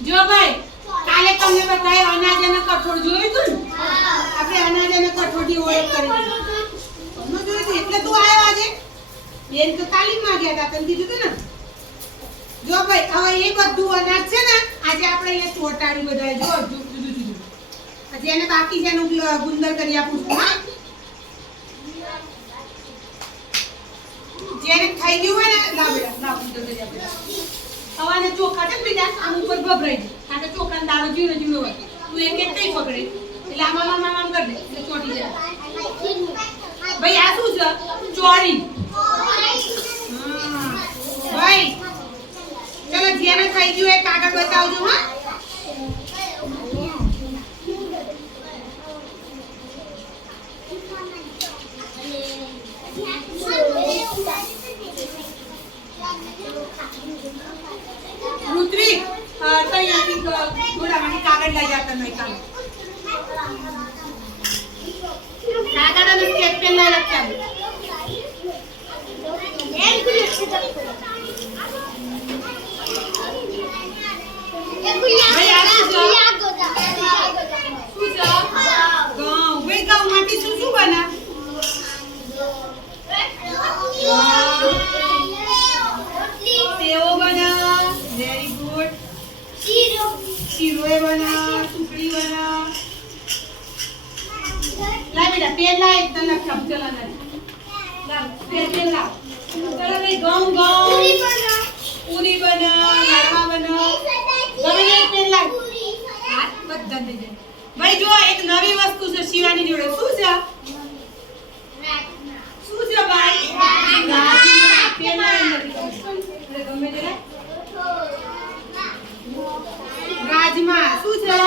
જો ભાઈ કાલે તમને બતાવ્યો અનાજ અને કઠોળ જોયું તું ને? આપણે અનાજ અને કઠોળની ઓળખ કરી તમને જોયું તું એટલે તું આવ્યો આજે બેન તો તાલીમમાં ગયા હતા તને કીધું તું ને જો ભાઈ હવે એ બધું અનાજ છે ને આજે આપણે અહીંયા ચોટાડી બધાય જો જુદું જુદું હજી એને બાકી છે એનું ગુંદર કરી આપું છું હા જેને થઈ ગયું હોય ને લાવ બેટા લાવ ગુંદર કરી આપું હવાને ચોખા છે બીજા આમ ઉપર ભભરાઈ દે કારણ કે ચોખાનો દાણો જીનો જીનો હોય તું એક એક કઈ પકડે એટલે આમ કરી દે એટલે ચોટી જાય ભાઈ આ શું છે ચોળી ભાઈ ચલો જેને થઈ ગયું એ કાગળ બતાવજો હા રુદ્રી તૈયારી ગોળામાંથી કાગળ લઈ જતા નહીં કામ કાગળ અને સ્કેચ પેન લઈ રાખતા ઘઉંમાંથી શું શું બના સેવો બના વેરી ગુડ શીરો બના સુખડી બના લા બેટા પેન લા એક તને શબ્દ ચલા લા પેન લા ચલો ભાઈ ઘઉં પૂરી બના લાડવા બના ગમે એક પેન લા હાથ બધા દે દે ભાઈ જો એક નવી વસ્તુ છે શિવાની જોડે શું છે શું છે ભાઈ રાજમા પેન લા ગમે તે રાજમા શું છે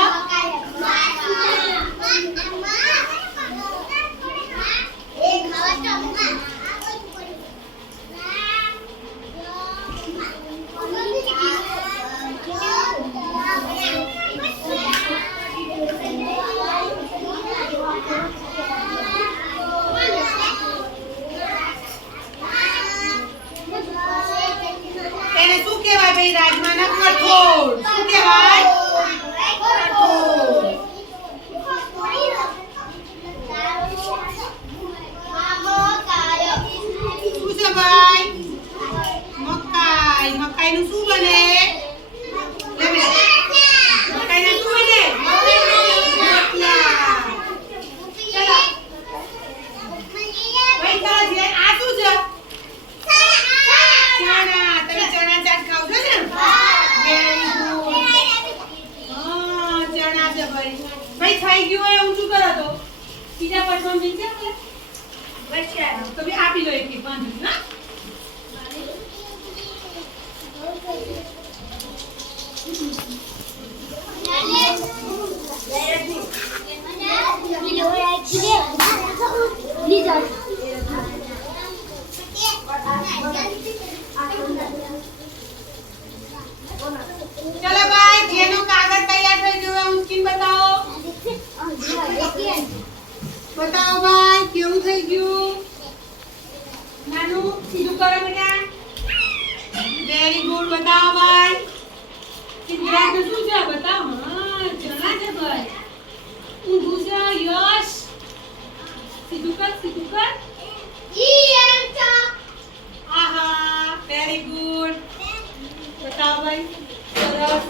એને શું કહેવાય ભાઈ રાજમાના કઠોળ શું કહેવાય મકાઈ નું શું બને મકાઈ નું શું બને ભાઈ થઈ ગયું હોય ઊંચું કરો તો બીજા પટમાં બીજા તો બી આપી લો એક પાંચ ના ચલો ભાઈ જેનો કાગળ તૈયાર થઈ ગયો ઊંચકીને બતાવો બતાવો ભાઈ કેવું થઈ ગયું નાનું સીધું કરો બેટા વેરી ગુડ બતાવો ભાઈ સિદ્ધાર્થ શું છે બતાવો હા ચણા છે ભાઈ ઊંધું છે યશ સીધું કર આહા વેરી ગુડ બતાવો ભાઈ સરસ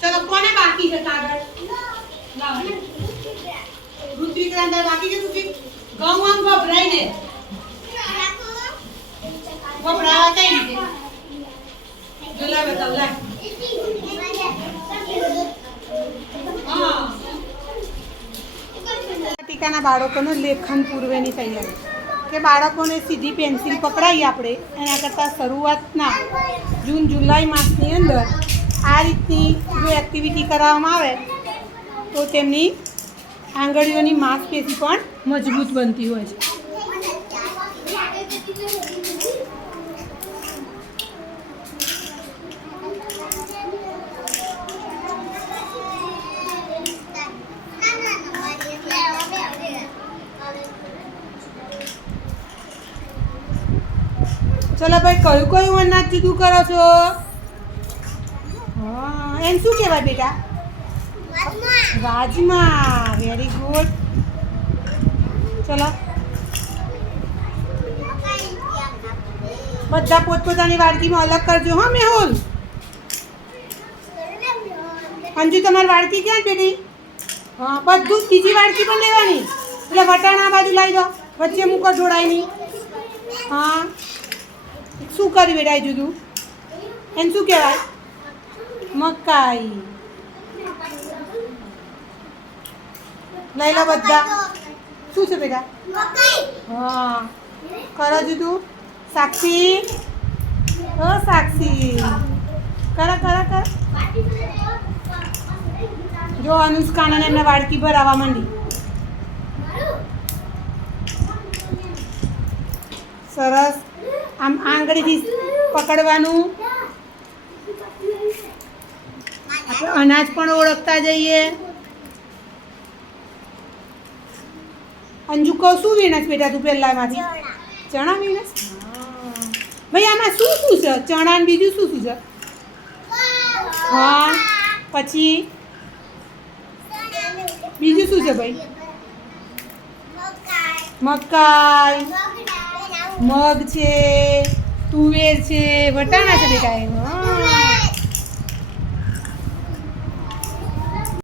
ચલો કોને બાકી છે કાગળ લાવો ને ઋત્વિક અંદર બાકી છે ઋત્વિક ઘઉં આમ ભભરાઈ દે ભભરાવા કઈ રીતે જોલા બતાવ લા હા ટીકાના બાળકોનું લેખન પૂર્વેની તૈયારી કે બાળકોને સીધી પેન્સિલ પકડાવી આપણે એના કરતાં શરૂઆતના જૂન જુલાઈ માસની અંદર આ રીતની જો એક્ટિવિટી કરવામાં આવે તો તેમની આંગળીઓની માંસપેશી પણ મજબૂત બનતી હોય છે ચલો ભાઈ કયું કયું અનાજ જુદું કરો છો હા એને શું કહેવાય બેટા? રાજમા. Very good. ચલો બધા પોતપોતાની વાડકીમાં અલગ કરજો. હા મેહુલ, અંજુ તમારી વાડકી ક્યાં બેટી? હા બધું બીજી વાડકી પણ લેવાની. એટલે વટાણા આ બાજુ લાવી દો, વચ્ચે મૂકો જોડાય નહીં. હા શું કર્યું બેટા? એ જુદું એને શું કહેવાય? મકાઈ. લઈ લો બધા. શું છે બેટા? હા કરો જુદું. સાક્ષી, ઓ સાક્ષી, કરો કરો કરો. જો અનુષ્કાને એમને વાડકી ભરાવા માંડી. સરસ. આમ આંગળીથી પકડવાનું. આપણે અનાજ પણ ઓળખતા જઈએ. અંજુ કહું શું વીણસ બેટા તું પહેલાંમાંથી? ચણા વીણસ. ભાઈ આમાં શું શું છે? ચણા ને બીજું શું શું છે? હા પછી બીજું શું છે ભાઈ? મકાઈ, મગ છે, તુવેર છે, વટાણા છે બેટા. હા